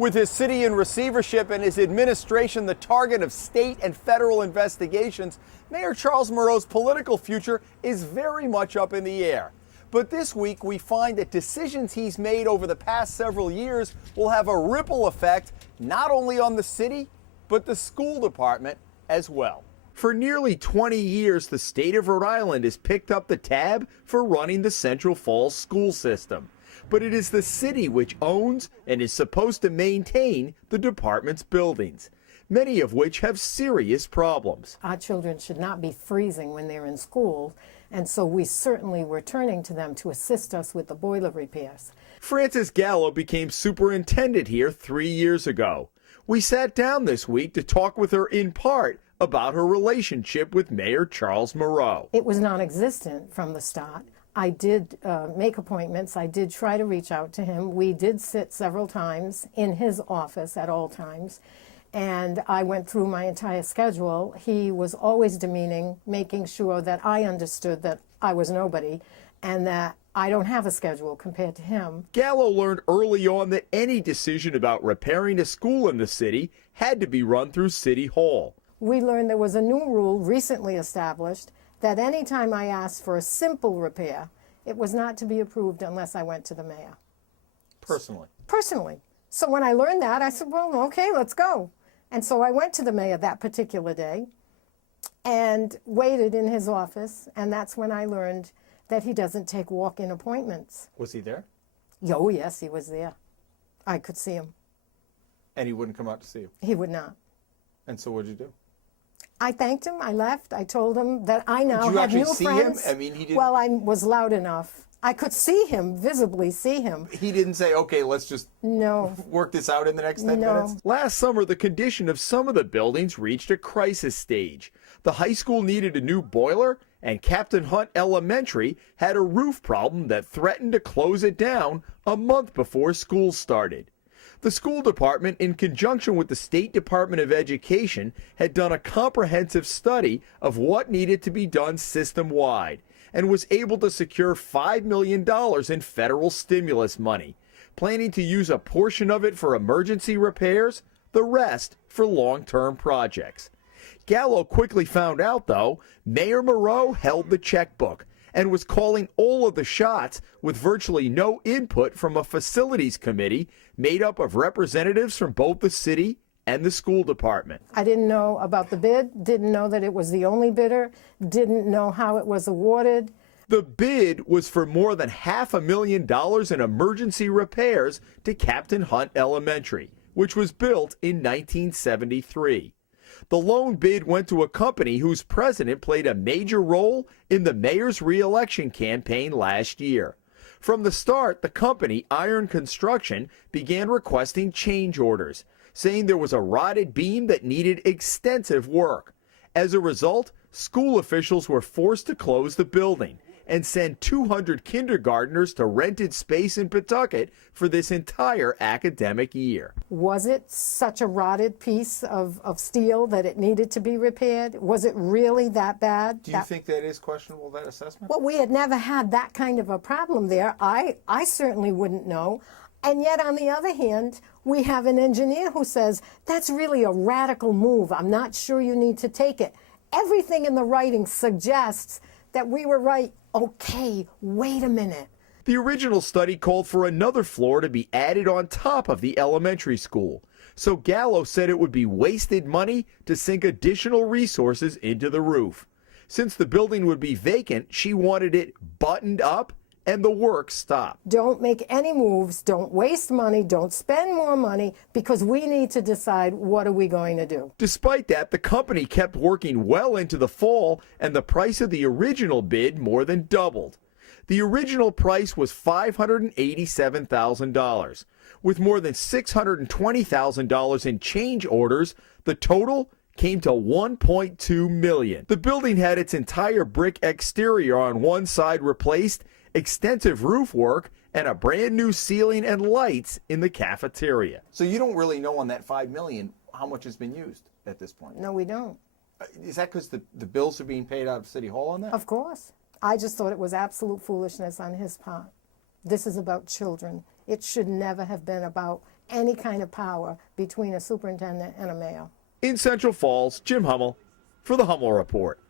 With his city in receivership and his administration the target of state and federal investigations, Mayor Charles Moreau's political future is very much up in the air. But this week we find that decisions he's made over the past several years will have a ripple effect not only on the city, but the school department as well. For nearly 20 years, the state of Rhode Island has picked up the tab for running the Central Falls school system. But it is the city which owns and is supposed to maintain the department's buildings, many of which have serious problems. Our children should not be freezing when they're in school, and so we certainly were turning to them to assist us with the boiler repairs. Frances Gallo became superintendent here 3 years ago. We sat down this week to talk with her in part about her relationship with Mayor Charles Moreau. It was non-existent from the start. I did make appointments. I did try to reach out to him. We did sit several times in his office at all times, and I went through my entire schedule. He was always demeaning, making sure that I understood that I was nobody and that I don't have a schedule compared to him. Gallo learned early on that any decision about repairing a school in the city had to be run through City Hall. We learned there was a new rule recently established that any time I asked for a simple repair, it was not to be approved unless I went to the mayor. Personally? Personally. So when I learned that, I said, well, okay, let's go. And so I went to the mayor that particular day and waited in his office, and that's when I learned that he doesn't take walk-in appointments. Was he there? Oh, yes, he was there. I could see him. And he wouldn't come out to see you? He would not. And so what did you do? I thanked him. I left. I told him that I now have new friends. Did you actually see him? I mean, he didn't... Well, I was loud enough. I could see him, visibly see him. He didn't say, okay, let's just work this out in the next 10 minutes? Last summer, the condition of some of the buildings reached a crisis stage. The high school needed a new boiler, and Captain Hunt Elementary had a roof problem that threatened to close it down a month before school started. The school department, in conjunction with the State Department of Education, had done a comprehensive study of what needed to be done system-wide and was able to secure $5 million in federal stimulus money, planning to use a portion of it for emergency repairs, the rest for long-term projects. Gallo quickly found out, though, Mayor Moreau held the checkbook and was calling all of the shots with virtually no input from a facilities committee made up of representatives from both the city and the school department. I didn't know about the bid, didn't know that it was the only bidder, didn't know how it was awarded. The bid was for more than $500,000 in emergency repairs to Captain Hunt Elementary, which was built in 1973. The loan bid went to a company whose president played a major role in the mayor's re-election campaign last year. From the start, the company, Iron Construction, began requesting change orders, saying there was a rotted beam that needed extensive work. As a result, school officials were forced to close the building and send 200 kindergartners to rented space in Pawtucket for this entire academic year. Was it such a rotted piece of steel that it needed to be repaired? Was it really that bad? Do you think that is questionable, that assessment? Well, we had never had that kind of a problem there. I certainly wouldn't know. And yet, on the other hand, we have an engineer who says, that's really a radical move. I'm not sure you need to take it. Everything in the writing suggests that we were right. Okay, wait a minute. The original study called for another floor to be added on top of the elementary school. So Gallo said it would be wasted money to sink additional resources into the roof. Since the building would be vacant, she wanted it buttoned up and the work stopped. Don't make any moves, don't waste money, don't spend more money, because we need to decide what are we going to do. Despite that, the company kept working well into the fall, and the price of the original bid more than doubled. The original price was $587,000. With more than $620,000 in change orders, the total came to $1.2 million. The building had its entire brick exterior on one side replaced, extensive roof work, and a brand new ceiling and lights in the cafeteria. So you don't really know on that $5 million how much has been used at this point? No, we don't. Is that because the bills are being paid out of City Hall on that? Of course. I just thought it was absolute foolishness on his part. This is about children. It should never have been about any kind of power between a superintendent and a mayor. In Central Falls, Jim Hummel for the Hummel Report.